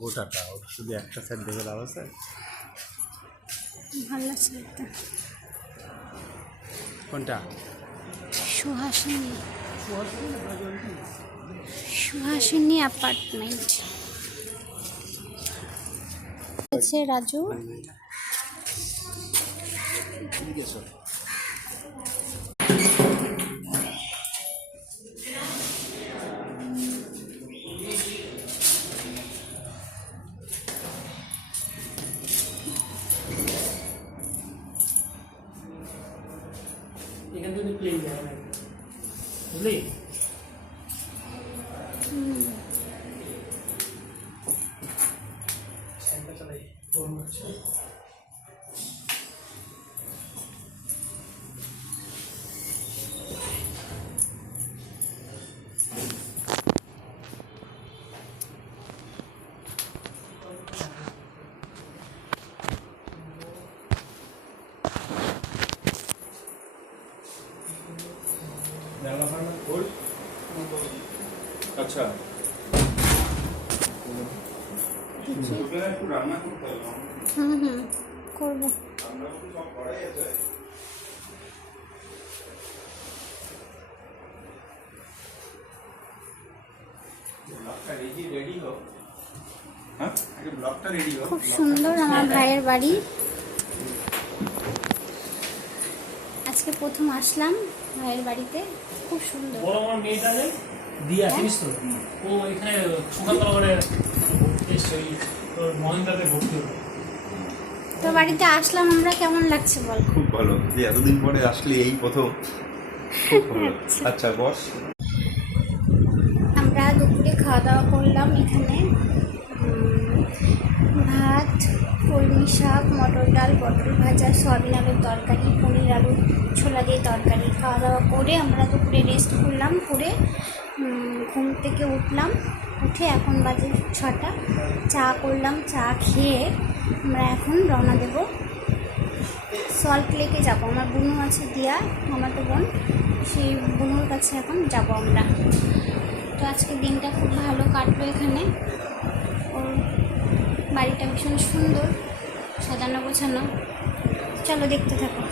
গোটাটা ওর শুধু একটা সাইড দেখে লাভ আছে। ভালো লাগছে দেখতে। কোনটা? সুহাসিনী সুহাসিনী অ্যাপার্টমেন্ট আছে রাজু। এখান থেকে প্লেন যায় না, বুঝলি? আচ্ছা করবো। খুব সুন্দর আমার ভাইয়ের বাড়ি। আজকে প্রথম আসলাম ভাইয়ের বাড়িতে, খুব সুন্দর। বড় আমার মেয়েটা নেই দিয়া, চিনিস তো? ও এখানে সুকান্তলা করে এসছে, ওই মহেন্দ্রাতে ভর্তি হলো। তো বাড়িতে আসলাম আমরা, কেমন লাগছে বল? খুব ভালো, যে এতদিন পরে আসলে এই প্রথম, খুব ভালো। আচ্ছা বস। আমরা দুপুরে খাওয়া দাওয়া করলাম এখানে, ভাত, কলমি শাক, মটর ডাল, পটল ভাজা, সয়াবিন আলুর তরকারি, পনির আলু ছোলা দিয়ে তরকারি। খাওয়া দাওয়া করে আমরা দুপুরে রেস্ট করলাম, করে ঘুম থেকে উঠলাম, উঠে এখন বাজে 6টা। চা করলাম, চা খেয়ে আমরা এখন রওনা দেব সল্ট লেকে যাবো। আমার বোনও আছে দিয়া, আমার তো বোন, সেই বোনের কাছে এখন যাব আমরা। তো আজকে দিনটা খুব ভালো কাটলো এখানে। ওর বাড়িটা ভীষণ সুন্দর, সাজানো গোছানো। চলো দেখতে থাকো।